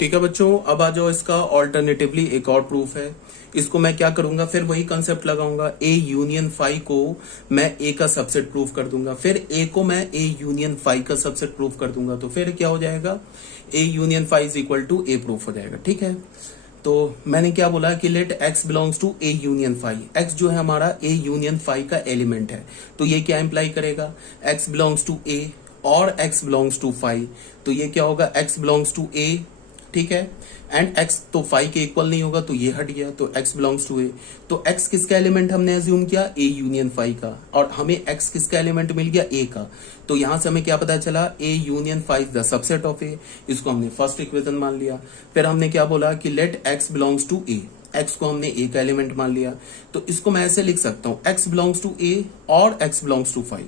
ठीक है बच्चों, अब आ जाओ इसका ऑल्टरनेटिवली एक और प्रूफ है। इसको मैं क्या करूंगा, फिर वही कंसेप्ट लगाऊंगा। ए यूनियन फाई को मैं ए का सबसेट प्रूफ कर दूंगा, फिर ए को मैं ए यूनियन फाई का सबसेट प्रूफ कर दूंगा, तो फिर क्या हो जाएगा, A union phi is equal to A proof हो जाएगा। ठीक है, तो मैंने क्या बोला कि let x belongs to A union phi. X जो है हमारा ए यूनियन फाई का एलिमेंट है, तो ये क्या इंप्लाई करेगा, एक्स बिलोंग्स टू ए और एक्स बिलोंग्स टू फाई, तो ये क्या होगा, एक्स बिलोंग्स टू ए। ठीक है, एंड x तो फाई के इक्वल नहीं होगा, तो ये हट गया, तो x बिलोंग्स टू ए। तो x किसका एलिमेंट हमने एज्यूम किया, a यूनियन फाई का, और हमें x किसका एलिमेंट मिल गया, a का। तो यहां से हमें क्या पता चला, a union phi the subset of a। इसको हमने फर्स्ट इक्वेशन मान लिया। फिर हमने क्या बोला कि let x belongs to a, x को हमने a का एलिमेंट मान लिया, तो इसको मैं ऐसे लिख सकता हूं, x बिलोंग्स टू a और x belongs to phi.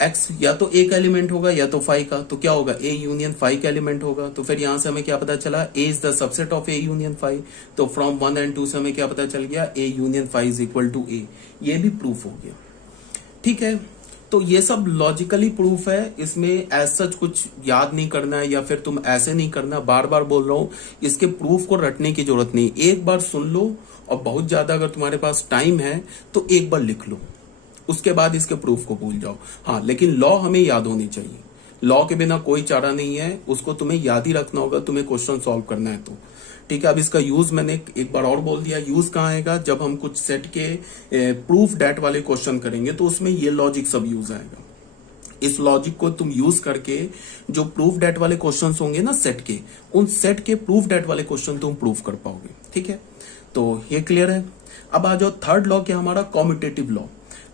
x या तो a का एलिमेंट होगा या तो फाई का, तो क्या होगा, a यूनियन फाई का एलिमेंट होगा। तो फिर यहां से हमें क्या पता चला, a is the subset of a union phi. तो फ्रॉम 1 एंड 2 से हमें क्या पता चल गया, a union phi is equal to a। ये भी प्रूफ हो गया। ठीक है, तो ये सब लॉजिकली प्रूफ है, इसमें एज सच कुछ याद नहीं करना है, या फिर तुम ऐसे नहीं करना। बार बार बोल रहा हूं, इसके प्रूफ को रटने की जरूरत नहीं, एक बार सुन लो, और बहुत ज्यादा अगर तुम्हारे पास टाइम है तो एक बार लिख लो, उसके बाद इसके प्रूफ को भूल जाओ। हाँ, लेकिन लॉ हमें याद होनी चाहिए, लॉ के बिना कोई चारा नहीं है, उसको तुम्हें याद ही रखना होगा, तुम्हें क्वेश्चन सॉल्व करना है तो। ठीक है, अब इसका यूज मैंने एक बार और बोल दिया, यूज कहाँ आएगा, जब हम कुछ सेट के प्रूफ डेट वाले क्वेश्चन करेंगे तो उसमें ये लॉजिक सब यूज आएगा। इस लॉजिक को तुम यूज करके जो प्रूफ डेट वाले क्वेश्चंस होंगे ना सेट के, उन सेट के प्रूफ डेट वाले क्वेश्चन तुम प्रूफ कर पाओगे। ठीक है, तो ये क्लियर है। अब आ जाओ थर्ड लॉ क्या हमारा, कॉम्यूटेटिव लॉ।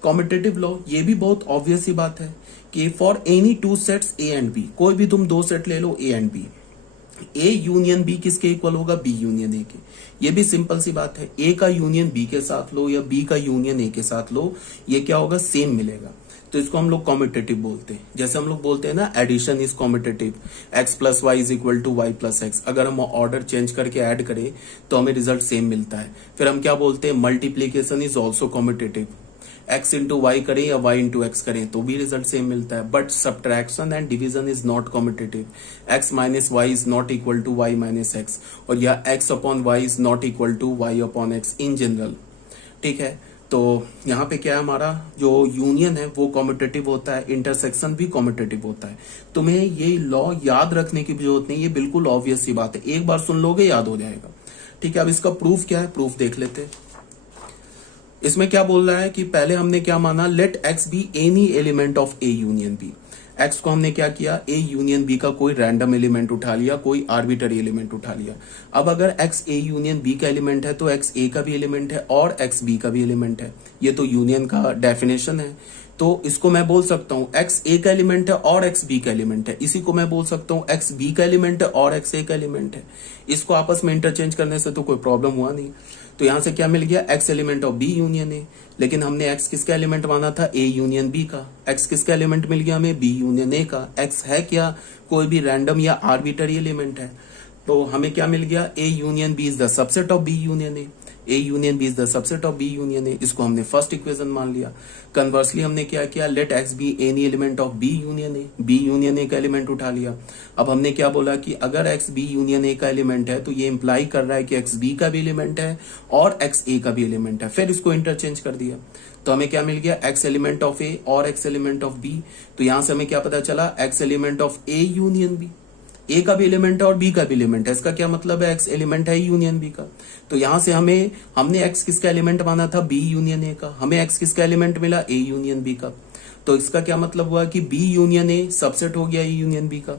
कॉम्यूटेटिव लॉ, ये भी बहुत ऑब्वियस सी बात है कि for any two sets A and B, कोई भी तुम दो सेट ले लो A and B, A union B किसके इक्वल होगा, बी यूनियन ए के। ये भी सिंपल सी बात है, ए का यूनियन बी के साथ लो या बी का यूनियन ए के साथ लो, ये क्या होगा, सेम मिलेगा। तो इसको हम लोग कॉम्यूटेटिव बोलते हैं। जैसे हम लोग बोलते हैं ना, addition is commutative, x plus y is equal to y plus x. अगर हम ऑर्डर चेंज करके ऐड करें तो हमें रिजल्ट सेम मिलता है। फिर हम क्या बोलते हैं, multiplication is also commutative, x into y करें या y इंटू एक्स करें तो भी रिजल्ट सेम मिलता है। But subtraction and division is not commutative, x minus y is not equal to y minus x, और या x upon y is not equal to y upon x in general. ठीक है, तो यहाँ पे क्या है, हमारा जो यूनियन है वो कॉम्यूटेटिव होता है, इंटरसेक्शन भी कॉम्यूटेटिव होता है। तुम्हें ये लॉ याद रखने की जरूरत नहीं, ये बिल्कुल ऑब्वियस सी बात है, एक बार सुन लोगे याद हो जाएगा। ठीक है, अब इसका प्रूफ क्या है, प्रूफ देख लेते हैं। इसमें क्या बोल रहा है कि पहले हमने क्या माना, let x be any element of A union B. X को हमने क्या किया, ए यूनियन बी का कोई रैंडम एलिमेंट उठा लिया, कोई आर्बिटरी एलिमेंट उठा लिया। अब अगर एक्स ए यूनियन बी का एलिमेंट है तो एक्स ए का भी एलिमेंट है और एक्स बी का भी एलिमेंट है। ये तो यूनियन का डेफिनेशन है। तो इसको मैं बोल सकता हूं एक्स ए का एलिमेंट है और एक्स बी का एलिमेंट है। इसी को मैं बोल सकता हूं एक्स बी का एलिमेंट है और एक्स ए का एलिमेंट है। इसको आपस में इंटरचेंज करने से तो कोई प्रॉब्लम हुआ नहीं। तो यहां से क्या मिल गया, x element of B union A. लेकिन हमने एक्स किसका एलिमेंट माना था, ए यूनियन बी का। एक्स किसका एलिमेंट मिल गया हमें, बी यूनियन ए का। एक्स है क्या, कोई भी रैंडम या आर्बिटरी एलिमेंट है। तो हमें क्या मिल गया, A union B is the subset of B union A. A union B is the subset of B union A, इसको हमने फर्स्ट इक्वेशन मान लिया। कन्वर्सली हमने क्या किया, let x be any element of B union A. B union A का element उठा लिया। अब हमने क्या बोला कि अगर एक्स बी यूनियन ए का एलिमेंट है तो ये इंप्लाई कर रहा है कि एक्स बी का भी एलिमेंट है और एक्स ए का भी एलिमेंट है। फिर इसको इंटरचेंज कर दिया तो हमें क्या मिल गया, एक्स एलिमेंट ऑफ ए और एक्स एलिमेंट ऑफ बी। तो यहां से हमें क्या पता चला, x element of A union B. A का भी एलिमेंट है और बी का भी एलिमेंट है, इसका क्या मतलब है, एक्स एलिमेंट है यूनियन बी का। तो यहां से हमने एक्स किसका एलिमेंट माना था, बी यूनियन ए का। हमें एक्स किसका एलिमेंट मिला, ए यूनियन बी का। तो इसका क्या मतलब हुआ कि बी यूनियन ए सबसेट हो गया ए यूनियन बी का।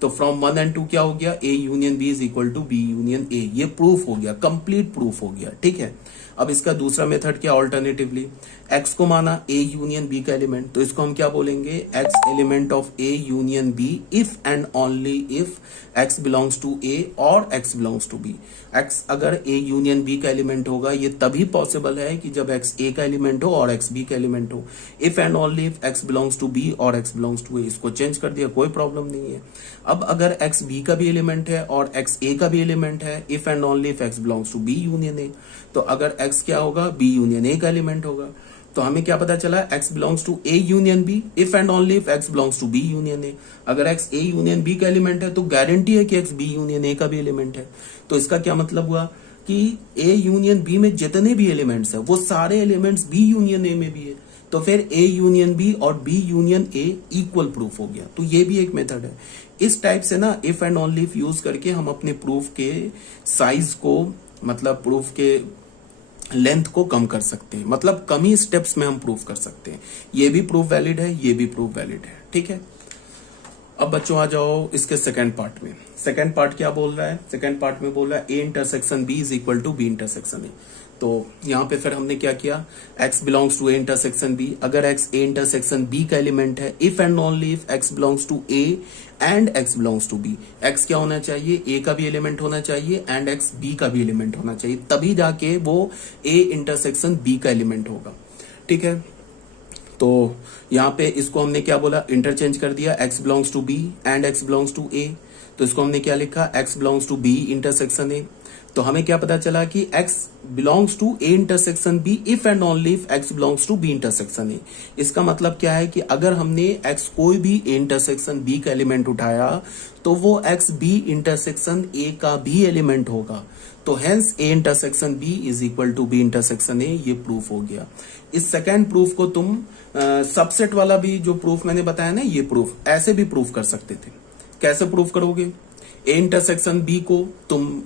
तो फ्रॉम 1 एंड 2 क्या हो गया, A union B is equal to B union A. ये प्रूफ हो गया, कंप्लीट प्रूफ हो गया। ठीक है, अब इसका दूसरा मेथड क्या, ऑल्टरनेटिवली एक्स को माना ए यूनियन बी का एलिमेंट, तो इसको हम क्या बोलेंगे, x element of A union B if and only if x belongs to A और x belongs to B. X अगर ए यूनियन बी का एलिमेंट होगा ये तभी पॉसिबल है कि जब एक्स ए का एलिमेंट हो और एक्स बी का एलिमेंट हो। If and only if x belongs to B और एक्स बिलोंग्स टू ए। इसको चेंज कर दिया, कोई प्रॉब्लम नहीं है। अब अगर एक्स बी का भी एलिमेंट है और एक्स ए का भी एलिमेंट है, if and only if x belongs to B union A, तो अगर एक्स क्या होगा, बी यूनियन ए का एलिमेंट होगा। तो हमें क्या पता चला, x belongs to A union B if and only if x belongs to B union A। अगर x A यूनियन B का एलिमेंट है तो गारंटी है कि x B यूनियन A का भी एलिमेंट है। तो इसका क्या मतलब हुआ कि A यूनियन B में जितने भी एलिमेंट्स है वो सारे एलिमेंट्स B यूनियन A में भी है, तो फिर A यूनियन B और B union A equal proof हो गया। तो ये भी एक मेथड है। इस टाइप से ना if and only if use करके हम अपने प्रूफ के साइज को, मतलब प्रूफ के लेंथ को कम कर सकते हैं, मतलब कम ही स्टेप्स में हम प्रूफ कर सकते हैं। ये भी प्रूफ वैलिड है, ये भी प्रूफ वैलिड है। ठीक है, अब बच्चों आ जाओ इसके सेकंड पार्ट में। सेकंड पार्ट क्या बोल रहा है, सेकंड पार्ट में बोल रहा है A intersection B is equal to B intersection A। तो यहां पे फिर हमने क्या किया, x belongs to A intersection B। अगर x A इंटरसेक्शन B का एलिमेंट है, if and only if x belongs to A and x belongs to B, x क्या होना चाहिए, A का भी एलिमेंट होना चाहिए एंड x B का भी एलिमेंट होना चाहिए, तभी जाके वो A इंटरसेक्शन B का एलिमेंट होगा। ठीक है, तो यहाँ पे इसको हमने क्या बोला, इंटरचेंज कर दिया, x belongs to B and x belongs to A। तो इसको हमने क्या लिखा, x belongs to B intersection A। तो हमें क्या पता चला कि x belongs to A intersection B if and only if x belongs to B intersection A। इसका मतलब क्या है कि अगर हमने x कोई भी A इंटरसेक्शन B का एलिमेंट उठाया तो वो x B इंटरसेक्शन A का भी एलिमेंट होगा। तो hence A intersection B is equal to B intersection A, ये प्रूफ हो गया। इस सेकेंड प्रूफ को तुम सबसेट वाला भी जो प्रूफ मैंने बताया ना, ये प्रूफ ऐसे भी प्रूफ कर सकते थे। कैसे प्रूफ करोगे, A इंटरसेक्शन B को तुम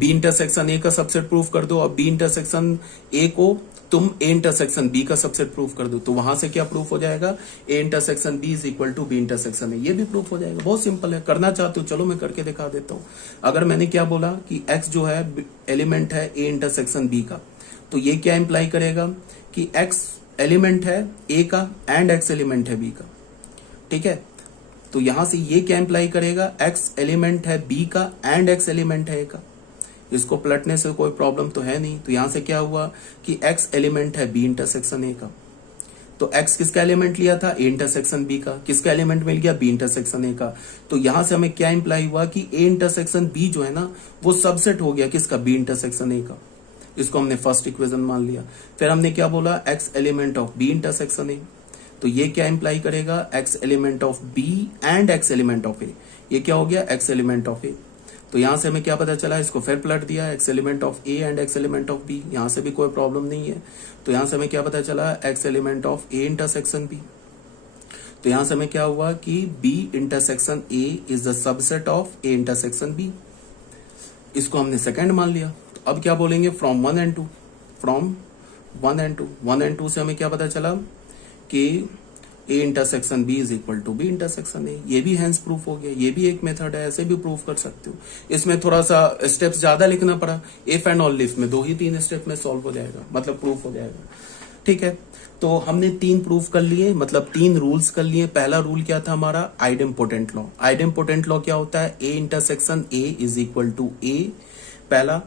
B इंटरसेक्शन A का सबसेट प्रूफ कर दो और B इंटरसेक्शन A को तुम A इंटरसेक्शन B का सबसेट प्रूफ कर दो। तो वहां से क्या प्रूफ हो जाएगा, A intersection B is equal to B intersection A। ये भी प्रूफ हो जाएगा। बहुत सिंपल है। करना चाहते हो, चलो मैं करके दिखा देता हूं। अगर मैंने क्या बोला कि x जो है एलिमेंट है A इंटरसेक्शन B का, तो ये क्या इंप्लाई करेगा कि x एलिमेंट है A का एंड x एलिमेंट है B का। ठीक है, तो यहां से ये क्या इंप्लाई करेगा, x एलिमेंट है B का एंड x एलिमेंट है A का। इसको पलटने से कोई प्रॉब्लम तो है नहीं। तो यहां से क्या हुआ कि x एलिमेंट है B इंटरसेक्शन A का। तो x किसका एलिमेंट लिया था, A इंटरसेक्शन B का। किसका एलिमेंट मिल गया, B इंटरसेक्शन A का। तो यहां से हमें क्या इंप्लाई हुआ कि A इंटरसेक्शन B जो है ना, वो सबसेट हो गया किसका, B इंटरसेक्शन A का। इसको हमने फर्स्ट इक्वेशन मान लिया। फिर हमने क्या बोला, x element of B intersection A। तो ये क्या इंप्लाई करेगा, x element of B and x element of A। ये क्या हो गया, x एलिमेंट ऑफ A। तो यहां से हमें क्या पता चला, इसको फिर पलट दिया, x element of A and x element of B। यहां से भी कोई प्रॉब्लम नहीं है। तो यहां से हमें क्या पता चला, x element of A intersection B। तो यहां से हमें क्या हुआ कि B intersection A is the subset of A intersection B। इसको हमने सेकेंड मान लिया। तो अब क्या बोलेंगे, from 1 and 2, from 1 and 2। 1 and 2 से हमें क्या पता चला कि A intersection B is equal to B intersection A। ये भी हैंस प्रूफ हो गया। ये भी एक मेथड है, ऐसे भी प्रूफ कर सकते हो। इसमें थोड़ा सा स्टेप्स ज्यादा लिखना पड़ा, इफ एंड ओनली इफ में 2 ही 3 स्टेप में सॉल्व हो जाएगा, मतलब प्रूफ हो जाएगा। ठीक है, तो हमने 3 प्रूफ कर लिए, मतलब 3 रूल्स कर लिए। पहला रूल क्या था हमारा, आइडेम्पोटेंट लॉ। आइडेम्पोटेंट लॉ क्या होता है, A intersection A is equal to A पहला,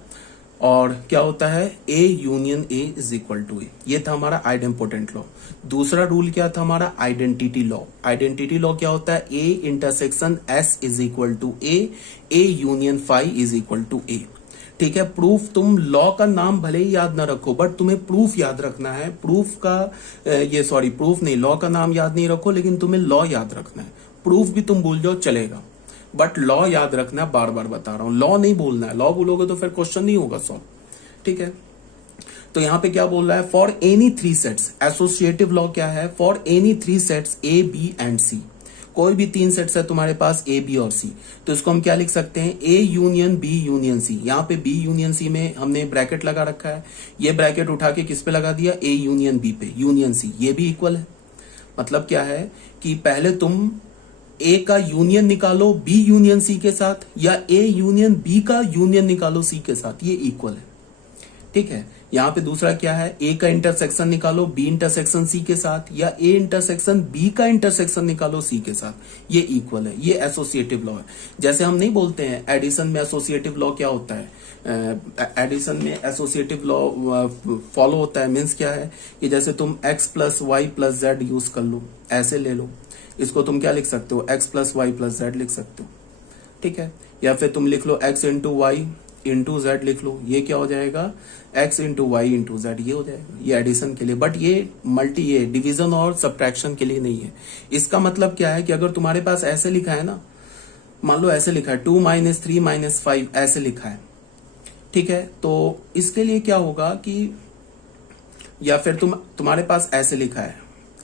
और क्या होता है, A union A is equal to A। ये था हमारा आइडेम्पोटेंट लॉ। दूसरा रूल क्या था हमारा, आइडेंटिटी लॉ। आइडेंटिटी लॉ क्या होता है, A intersection S is equal to A union phi is equal to A। ठीक है, प्रूफ तुम लॉ का नाम भले ही याद ना रखो, बट तुम्हें प्रूफ याद रखना है। प्रूफ का प्रूफ नहीं, लॉ का नाम याद नहीं रखो, लेकिन तुम्हें लॉ याद रखना है। प्रूफ भी तुम भूल जाओ चलेगा, बट लॉ याद रखना है। बार बार बता रहा हूं, लॉ नहीं बोलना है। लॉ बोलोगे तो फिर क्वेश्चन नहीं होगा सॉल्व। ठीक है, तो यहां पे क्या बोल रहा है, for any 3 sets. Associative law क्या है, for any 3 sets A B and C। कोई भी 3 सेट्स है तुम्हारे पास A B और C, तो इसको हम क्या लिख सकते हैं, A union B union C। यहाँ पे B यूनियन C में हमने ब्रैकेट लगा रखा है, ये ब्रैकेट उठा के किस पे लगा दिया, A यूनियन B पे, यूनियन C। ये भी इक्वल है। मतलब क्या है कि पहले तुम A का यूनियन निकालो B यूनियन C के साथ, या A यूनियन B का यूनियन निकालो C के साथ, ये इक्वल है। ठीक है, यहाँ पे दूसरा क्या है, A का इंटरसेक्शन निकालो B इंटरसेक्शन C के साथ, या A इंटरसेक्शन B का इंटरसेक्शन निकालो C के साथ, ये इक्वल है। ये एसोसिएटिव लॉ है। जैसे हम नहीं बोलते हैं एडिशन में एसोसिएटिव लॉ क्या होता है, एडिशन में एसोसिएटिव लॉ फॉलो होता है। मीन्स क्या है कि जैसे तुम x plus y plus z use कर लो, ऐसे ले लो, इसको तुम क्या लिख सकते हो, x plus y plus z लिख सकते हो। ठीक है, या फिर तुम लिख लो x into y into z लिख लो, ये क्या हो जाएगा x into y into z, ये हो जाएगा। ये एडिशन के लिए, बट ये डिवीजन और सब्ट्रैक्शन के लिए नहीं है। इसका मतलब क्या है कि अगर तुम्हारे पास ऐसे लिखा है ना, मान लो ऐसे लिखा है 2 - 3 - 5 ऐसे लिखा है, ठीक है, तो इसके लिए क्या होगा कि, या फिर तुम्हारे पास ऐसे लिखा है,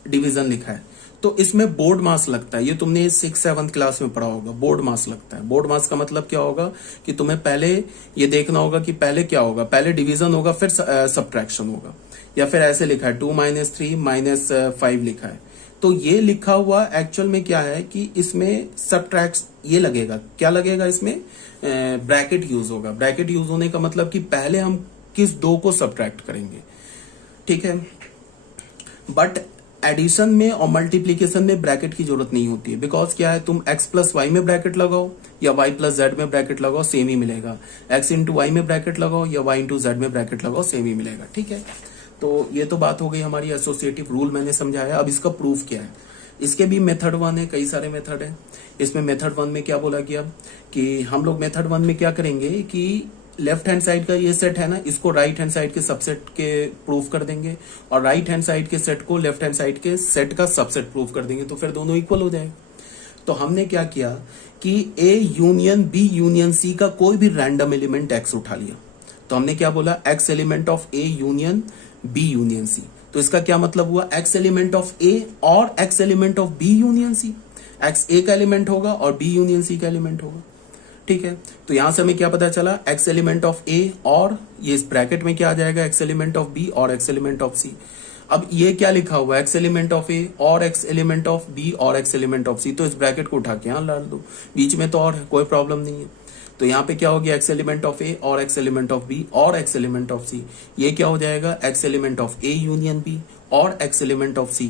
डिवीजन लिखा है, तो इसमें बोर्ड मास लगता है। ये तुमने 6-7 क्लास में पढ़ा होगा, बोर्ड मास लगता है। बोर्ड मास का मतलब क्या होगा कि तुम्हें पहले ये देखना होगा कि पहले क्या होगा, पहले डिवीजन होगा फिर सब्ट्रैक्शन होगा। या फिर ऐसे लिखा है 2 - 3 - 5 लिखा है, तो ये लिखा हुआ एक्चुअल में क्या है कि इसमें सब्ट्रैक्ट ये लगेगा, क्या लगेगा इसमें, ब्रैकेट यूज होगा। ब्रैकेट यूज होने का मतलब कि पहले हम किस दो को सब्ट्रैक्ट करेंगे, ठीक है। बट एडिशन में और मल्टीप्लीकेशन में ब्रैकेट की जरूरत नहीं होती है, बिकॉज क्या है, तुम x प्लस वाई में ब्रैकेट लगाओ या y प्लस जेड में ब्रैकेट लगाओ, सेम ही मिलेगा। x इंटू वाई में ब्रैकेट लगाओ या y इंटू जेड में ब्रैकेट लगाओ, सेम ही मिलेगा, ठीक है। तो ये तो बात हो गई हमारी एसोसिएटिव रूल, मैंने समझाया। अब इसका प्रूफ क्या है, इसके भी मेथड 1 है, कई सारे मेथड है। इसमें मेथड 1 में क्या बोला गया कि हम लोग मेथड 1 में क्या करेंगे कि लेफ्ट हैंड साइड का ये सेट है ना, इसको राइट हैंड साइड के सबसेट के प्रूफ कर देंगे, और राइट हैंड साइड के सेट को लेफ्ट हैंड साइड के सेट का सबसेट प्रूफ कर देंगे, तो फिर दोनों इक्वल हो जाएगा। तो हमने क्या किया कि A union B union C का कोई भी रैंडम एलिमेंट X उठा लिया। तो हमने क्या बोला, X element of A union B union C। तो इसका क्या मतलब हुआ, X एलिमेंट ऑफ A और X element of B union C। X A का एलिमेंट होगा और B यूनियन C का एलिमेंट होगा, ठीक है। तो यहां से हमें क्या पता चला, x एलिमेंट ऑफ A और ये इस ब्रैकेट में क्या आ जाएगा, x एलिमेंट ऑफ B और x एलिमेंट ऑफ C। अब ये क्या लिखा हुआ है, x एलिमेंट ऑफ A और x एलिमेंट ऑफ B और x एलिमेंट ऑफ C, तो इस ब्रैकेट को उठा के यहां डाल दो, बीच में तो और है, कोई प्रॉब्लम नहीं है। तो यहाँ पे क्या हो गया, x एलिमेंट ऑफ A और x एलिमेंट ऑफ B और x एलिमेंट ऑफ C। ये क्या हो जाएगा, x element of A union B और x एलिमेंट ऑफ C।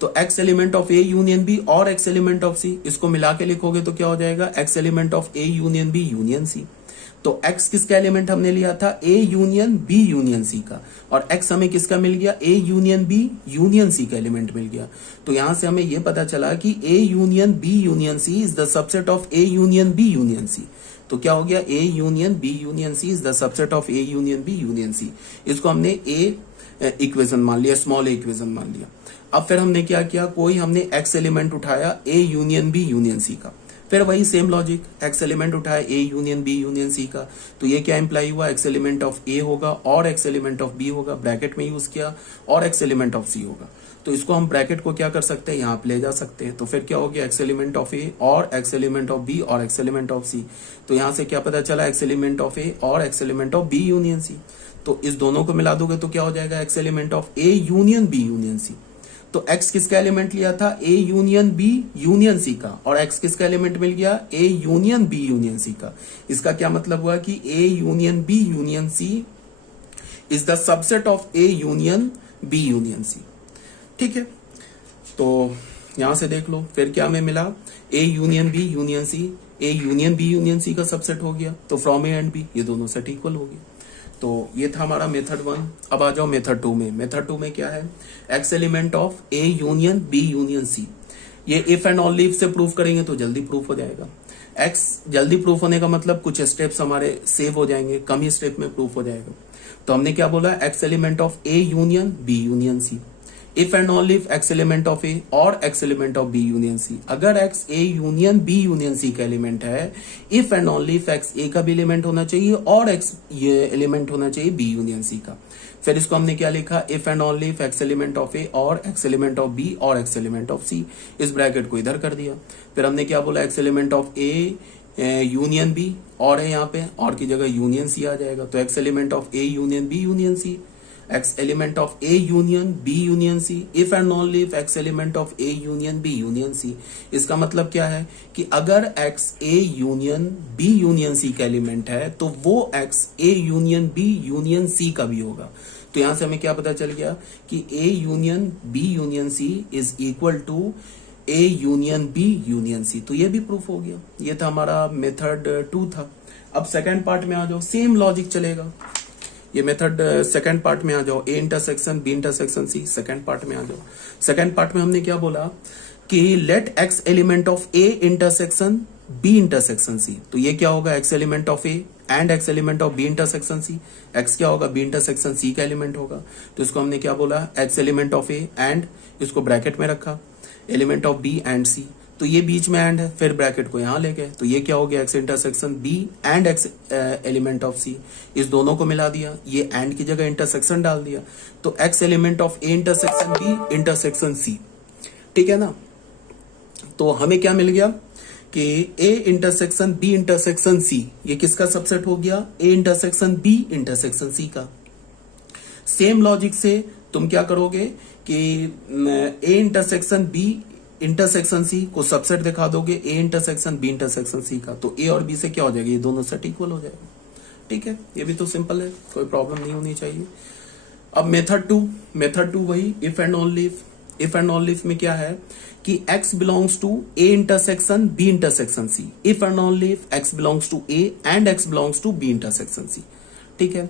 तो x element of A union B और x एलिमेंट ऑफ C, इसको मिला के लिखोगे तो क्या हो जाएगा, x element of A union B union C। तो x किसका एलिमेंट हमने लिया था, A union B union C का, और x हमें किसका मिल गया, A union B union C का एलिमेंट मिल गया। तो यहां से हमें यह पता चला कि A union B union C is the subset of A union B union C। तो क्या हो गया, A union B union C is the subset of A union B union C। इसको हमने A इक्वेशन मान लिया, स्मॉल a इक्वेशन मान लिया। अब फिर हमने क्या किया, कोई हमने x एलिमेंट उठाया A union B union C का, फिर वही सेम लॉजिक, x एलिमेंट उठाया A union B union C का, तो ये क्या इंप्लाई हुआ, x एलिमेंट ऑफ A होगा और x एलिमेंट ऑफ B होगा, ब्रैकेट में यूज किया, और x एलिमेंट ऑफ C होगा। तो इसको हम ब्रैकेट को क्या कर सकते हैं, यहाँ पे ले जा सकते हैं। तो फिर क्या हो गया, x एलिमेंट ऑफ A और x एलिमेंट ऑफ B और x एलिमेंट ऑफ C। तो यहाँ से क्या पता चला, x एलिमेंट ऑफ A और x element of B union C। तो इस दोनों को मिला दोगे तो क्या हो जाएगा, x element of A union B union C। तो x किसका एलिमेंट लिया था, A union B union C का, और x किसका एलिमेंट मिल गया, A union B union C का। इसका क्या मतलब हुआ कि A union B union C is the subset of A union B union C, ठीक है। तो यहां से देख लो फिर क्या हमें मिला, A union B union C, A union B union C का सबसेट हो गया, तो फ्रॉम A एंड B ये दोनों सेट इक्वल हो गए। तो ये था हमारा मेथड 1। अब आ जाओ मेथड 2 में। मेथड 2 में क्या है, x element of A union B union C। ये इफ एंड ऑनली इफ से प्रूफ करेंगे तो जल्दी प्रूफ हो जाएगा। x जल्दी प्रूफ होने का मतलब कुछ स्टेप्स हमारे सेव हो जाएंगे, कम ही स्टेप में प्रूफ हो जाएगा। तो हमने क्या बोला, x element of A union B union C, if and only if x element of A और x element of B union C। अगर x A union B union C का एलिमेंट है, if and only if x A का भी element होना चाहिए और x ये एलिमेंट होना चाहिए B यूनियन C का। फिर इसको हमने क्या लिखा, if and only if x element of A और x एलिमेंट ऑफ B और x एलिमेंट ऑफ C। इस ब्रैकेट को इधर कर दिया। फिर हमने क्या बोला, x element of A union B, और है यहाँ पे, और की जगह यूनियन C आ जाएगा। तो x element of A union B union C, x element of A union B union C, if and only if x element of A union B union C। इसका मतलब क्या है कि अगर x A union B union C का element है तो वो x A union B union C का भी होगा। तो यहां से हमें क्या पता चल गया कि A union B union C is equal to A union B union C। तो ये भी प्रूफ हो गया। ये था हमारा मेथड 2 था। अब सेकेंड पार्ट में आ जाओ, सेम लॉजिक चलेगा। ये मेथड सेकंड पार्ट में आ जाओ, A intersection B intersection C, second part में आ जाओ। सेकंड पार्ट में हमने क्या बोला कि let x element of A intersection B intersection C। तो ये क्या होगा, x element of A and x element of B intersection C. X क्या होगा, बी इंटरसेक्शन सी का एलिमेंट होगा। तो इसको हमने क्या बोला, x element of A and, इसको ब्रैकेट में रखा, एलिमेंट ऑफ बी एंड सी। तो ये बीच में एंड है, फिर ब्रैकेट को यहां ले गए, तो ये क्या हो गया, x intersection B and x element of C. इस दोनों को मिला दिया, ये एंड की जगह इंटरसेक्शन डाल दिया, तो x element of A intersection B intersection C. ठीक है ना। तो हमें क्या मिल गया कि A intersection B intersection C, ये किसका सबसेट हो गया, A intersection B intersection C का। सेम लॉजिक से तुम क्या करोगे कि A intersection B intersection C को सबसेट दिखा दोगे A intersection B intersection C का, तो ए और बी से क्या हो जाएगा, ये दोनों सेट इक्वल हो जाएगा। ठीक है, ये भी तो सिंपल है, कोई प्रॉब्लम नहीं होनी चाहिए। अब मेथड टू वही if and only if. If and only if में क्या है कि x belongs to A intersection B intersection C. If and only if x belongs to A and x belongs to B intersection C. ठीक है,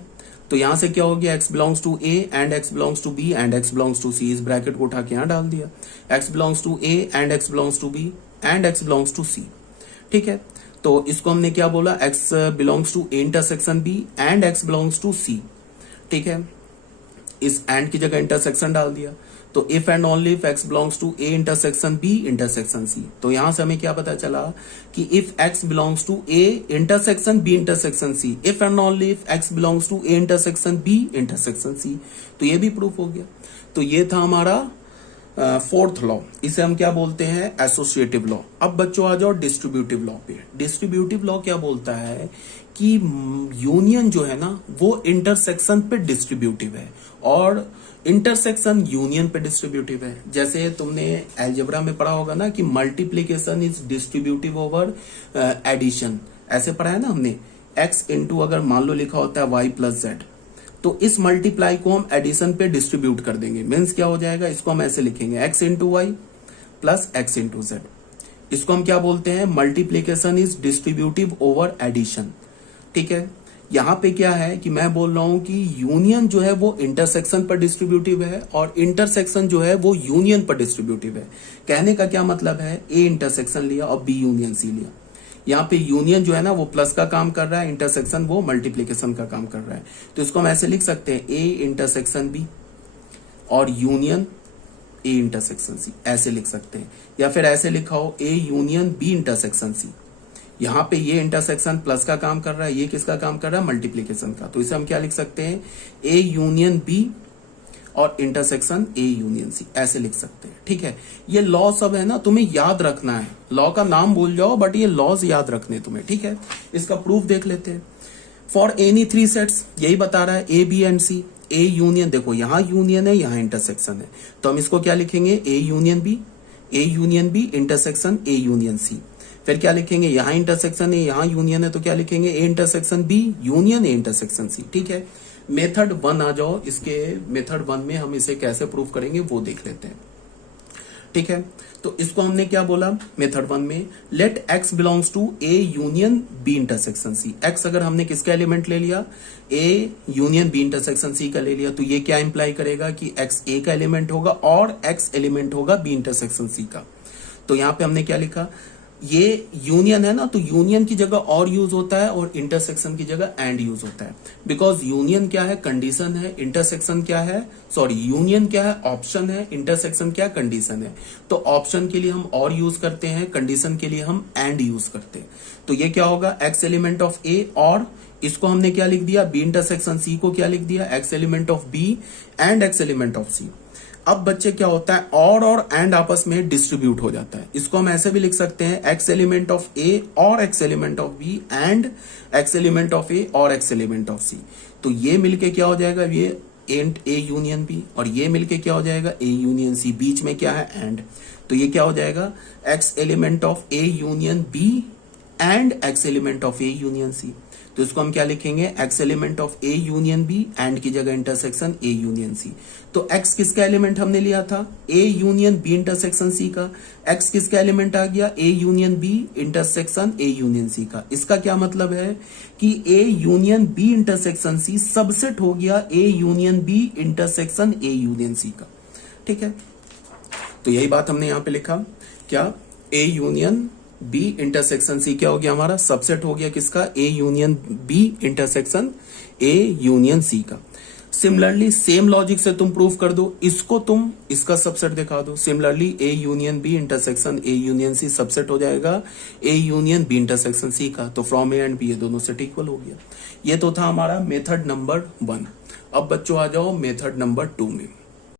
तो यहां से क्या हो गया, x belongs to A and x belongs to B and x belongs to C. इस bracket को उठा के यहां डाल दिया, x belongs to A and x belongs to B and x belongs to C. ठीक है, तो इसको हमने क्या बोला, x belongs to A intersection B and x belongs to C. ठीक है, इस एंड की जगह इंटरसेक्शन डाल दिया, तो if and only if x belongs to A intersection B intersection C. तो यहां से हमें क्या पता चला कि if x belongs to A intersection B intersection C, if and only if x belongs to A intersection B intersection C. तो ये भी प्रूफ हो गया। तो ये था हमारा फोर्थ लॉ, इसे हम क्या बोलते हैं, एसोसिएटिव लॉ। अब बच्चों आ जाओ डिस्ट्रीब्यूटिव लॉ पे। डिस्ट्रीब्यूटिव लॉ क्या बोलता है कि यूनियन जो है ना वो इंटरसेक्शन पे डिस्ट्रीब्यूटिव है और इंटरसेक्शन यूनियन पे डिस्ट्रीब्यूटिव है। जैसे तुमने एल्जेब्रा में पढ़ा होगा ना कि multiplication is distributive over addition, ऐसे पढ़ा है ना हमने। x इंटू अगर मान लो लिखा होता है y प्लस जेड, तो इस मल्टीप्लाई को हम एडिशन पे डिस्ट्रीब्यूट कर देंगे। मीन्स क्या हो जाएगा, इसको हम ऐसे लिखेंगे x into y plus x into z. इसको हम क्या बोलते हैं, multiplication is distributive over addition. ठीक है, यहां पे क्या है कि मैं बोल रहा हूं कि यूनियन जो है वो इंटरसेक्शन पर डिस्ट्रीब्यूटिव है और इंटरसेक्शन जो है वो यूनियन पर डिस्ट्रीब्यूटिव है। कहने का क्या मतलब है, ए इंटरसेक्शन लिया और बी यूनियन सी लिया। यहाँ पे यूनियन जो है ना वो प्लस का काम कर रहा है, इंटरसेक्शन वो मल्टीप्लीकेशन का काम कर रहा है। तो इसको हम ऐसे लिख सकते हैं, ए इंटरसेक्शन बी और यूनियन ए इंटरसेक्शन सी, ऐसे लिख सकते हैं। या फिर ऐसे लिखा हो, A union B intersection C. यहां पे ये इंटरसेक्शन प्लस का काम कर रहा है, ये किसका काम कर रहा है, मल्टीप्लीकेशन का। तो इसे हम क्या लिख सकते हैं, ए यूनियन बी और इंटरसेक्शन ए यूनियन सी, ऐसे लिख सकते हैं। ठीक है, ये लॉ सब है ना, तुम्हें याद रखना है। लॉ का नाम भूल जाओ बट ये लॉज याद रखने तुम्हें। ठीक है, इसका प्रूफ देख लेते हैं। फॉर एनी थ्री सेट्स, यही बता रहा है, A B and C. A union, देखो यहां यूनियन है, यहां इंटरसेक्शन है, तो हम इसको क्या लिखेंगे, A union B intersection A union C. फिर क्या लिखेंगे, यहां इंटरसेक्शन है, यहां यूनियन है, तो क्या लिखेंगे, A intersection B union A intersection C. ठीक है, मेथड 1 आ जाओ। इसके मेथड 1 में हम इसे कैसे प्रूव करेंगे वो देख लेते हैं। ठीक है, तो इसको हमने क्या बोला मेथड 1 में, let x belongs to A union B intersection C. x अगर हमने किसका एलिमेंट ले लिया, A union B intersection C का ले लिया, तो ये क्या इंप्लाई करेगा कि x ए का एलिमेंट होगा और x एलिमेंट होगा बी इंटरसेक्शन सी का। तो यहां पे हमने क्या लिखा, ये यूनियन है ना, तो यूनियन की जगह और यूज होता है और इंटरसेक्शन की जगह एंड यूज होता है। बिकॉज यूनियन क्या है, कंडीशन है, इंटरसेक्शन क्या है, सॉरी यूनियन क्या है, ऑप्शन है, इंटरसेक्शन क्या कंडीशन है। तो ऑप्शन के लिए हम और यूज करते हैं, कंडीशन के लिए हम एंड यूज करते हैं। तो ये क्या होगा, एक्स एलिमेंट ऑफ ए और इसको हमने क्या लिख दिया, बी इंटरसेक्शन सी को क्या लिख दिया, x element of B and x element of C. अब बच्चे क्या होता है, और एंड आपस में डिस्ट्रीब्यूट हो जाता है। इसको हम ऐसे भी लिख सकते हैं, एक्स एलिमेंट ऑफ ए और x element of B and x element of A और एक्स एलिमेंट ऑफ सी। तो ये मिलके क्या हो जाएगा, ये ए यूनियन बी, और ये मिलके क्या हो जाएगा, ए यूनियन सी। बीच में क्या है, एंड। तो ये क्या हो जाएगा, x element of A union B and x element of A union C. तो इसको हम क्या लिखेंगे, x element of A union B and की जगह इंटरसेक्शन ए यूनियन सी। तो एक्स किसका एलिमेंट हमने लिया था, A union B intersection C का। एक्स किसका एलिमेंट आ गया, A union B intersection A union C का। इसका क्या मतलब है कि A union B intersection C subset हो गया A union B intersection A union C का। ठीक है, तो यही बात हमने यहां पे लिखा, क्या, A union B intersection C क्या हो गया हमारा, सबसेट हो गया किसका, A union B intersection A union C का। सिमिलरली सेम लॉजिक से तुम प्रूफ कर दो, इसको तुम इसका सबसेट दिखा दो। Similarly A union B intersection A union C subset हो जाएगा A union B intersection C का। तो फ्रॉम ए एंड बी ये दोनों सेट इक्वल हो गया। ये तो था हमारा मेथड नंबर 1। अब बच्चों आ जाओ मेथड नंबर 2 में।